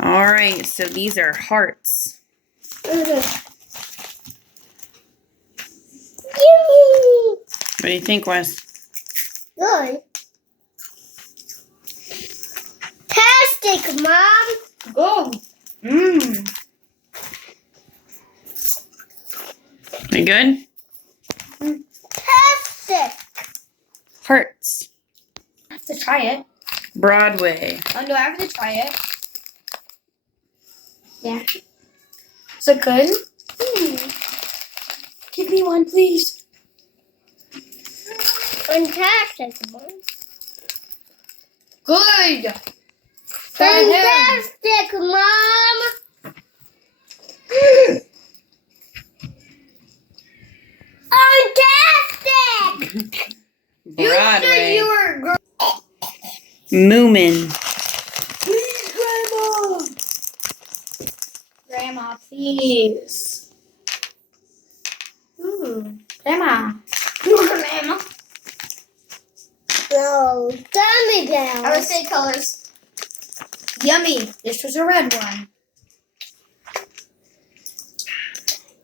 All right, so these are hearts. Yummy! What do you think, Wes? Good. Fantastic, Mom. Good. Mmm. You good? Fantastic. Hearts. I have to try it. Broadway. Oh, do I have to try it? Yeah. Is it good? Give me one, please. Fantastic, Mom. Good. Fantastic, Mom. Fantastic. Broadway. You were good. Moomin. Please, Grandma. Grandma, please. Grandma. Grandma. No, dummy down. I would say colors. Yummy. This was a red one.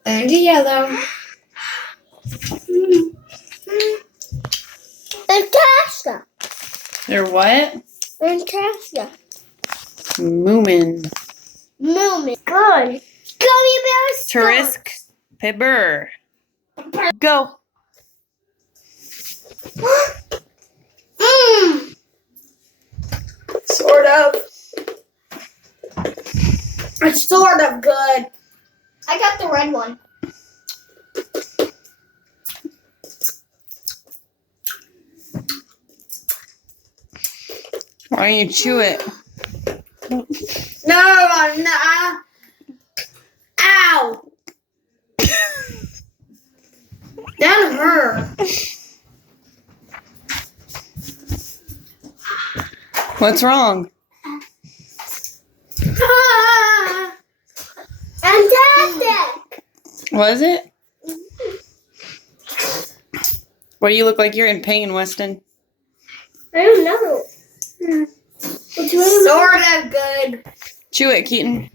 And a yellow. Fantastic. They're what? Fantastic. Moomin. Moment. Good. Gummy bears. Turisk. Pibber. Go. Sort of. It's sort of good. I got the red one. Why don't you chew it? No. Ow. That hurt. What's wrong? Fantastic. Was it? What do you look like you're in pain, Weston? I don't know. Sort of good. Chew it, Keaton.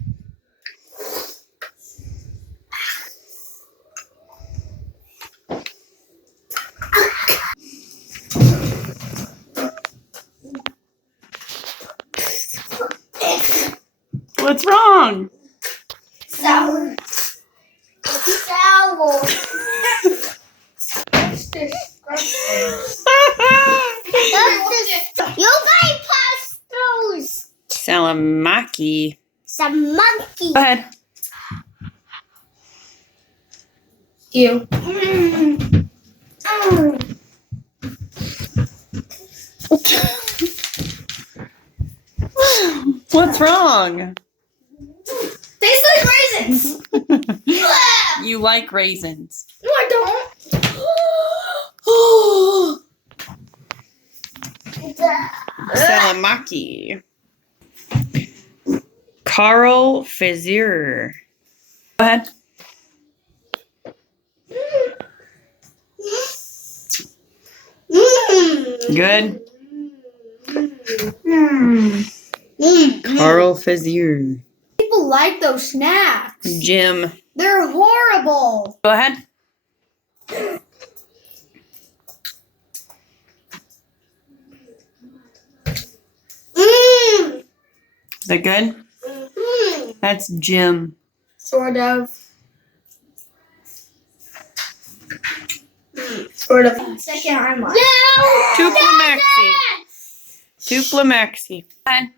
What's wrong? Sour. Sour. It's disgusting. You buy pastels. Salamaki. Some monkey. Go ahead. Ew. What's wrong? Tastes like raisins. You like raisins. No, I don't. Salamaki. Carl Fizier. Go ahead. Good. Carl Fizier. People like those snacks. Jim. They're horrible. Go ahead. Is that good? That's Jim. Sort of. Sort of. Second arm one. Tupla Maxi. Tupla Maxi. Go ahead.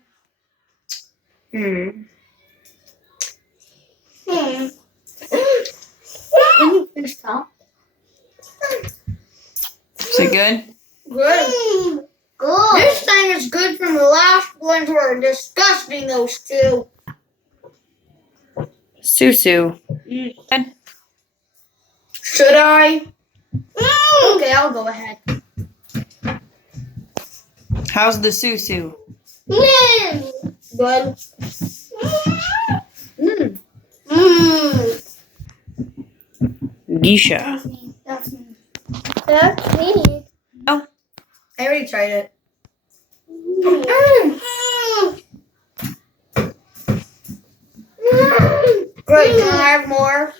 Can you finish top? Is it good? Good. Good. This time it's good from the last ones were disgusting, those two. Susu. Good. Should I? Okay, I'll go ahead. How's the Susu? Good. Geisha. That's me. That's me. Oh. I already tried it. Wait, can I have more?